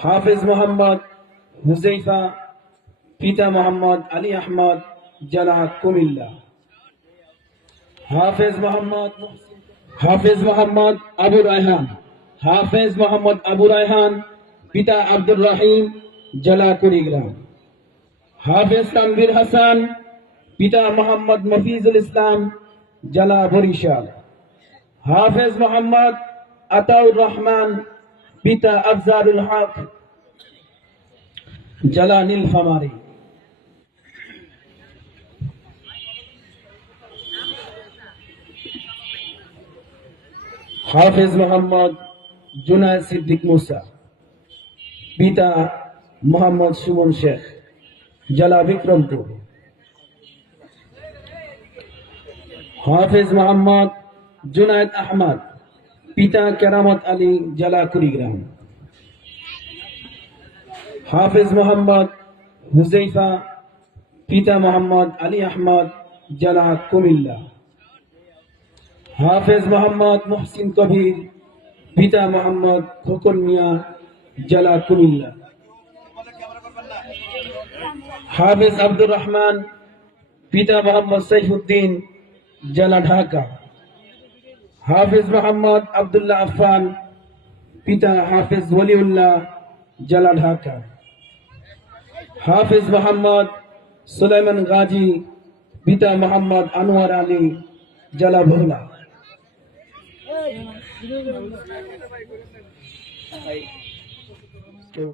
হাফেজ মোহাম্মদ, হুজাইফা, পিতা মোহাম্মদ আলী আহমদ, জেলা কুমিল্লা। হাফেজ মোহাম্মদ হাফেজ মোহাম্মদ আবু রায়হান। হাফেজ মোহাম্মদ আবু রায়হান, পিতা আব্দুর রহিম, জেলা কুড়িগ্রাম। হাফেজ তানভীর হাসান, পিতা মোহাম্মদ মফিজুল ইসলাম, জেলা বরিশাল। হাফেজ মোহাম্মদ আতাউর রহমান পিতা আফজারুল হক জেলা নীলফামারী হাফেজ মোহাম্মদ জুনায়দ সিদ্দিক মুসা, পিতা মোহাম্মদ সুমন শেখ, জেলা বিক্রমপুর। হাফেজ মোহাম্মদ জুনায়দ আহমদ পিতা কেরামত আলী জেলা কুড়িগ্রাম। হাফেজ মোহাম্মদ হুজাইফা, পিতা মোহাম্মদ আলী আহমদ জেলা কুমিল্লা। হাফেজ মোহাম্মদ মুহসিন কবির, পিতা মোহাম্মদ খোকন মিয়া জেলা কুমিল্লা। হাফেজ আব্দুর রহমান, পিতা মোহাম্মদ সাইফুদ্দিন জেলা ঢাকা। হাফেজ মোহাম্মদ আবদুল্লাহ আফান পিতা হাফেজ ওলিউল্লাহ জেলা ঢাকা হাফেজ মোহাম্মদ সুলাইমান গাজী পিতা মোহাম্মদ আনোয়ার আলী জেলা ভোলা কেউ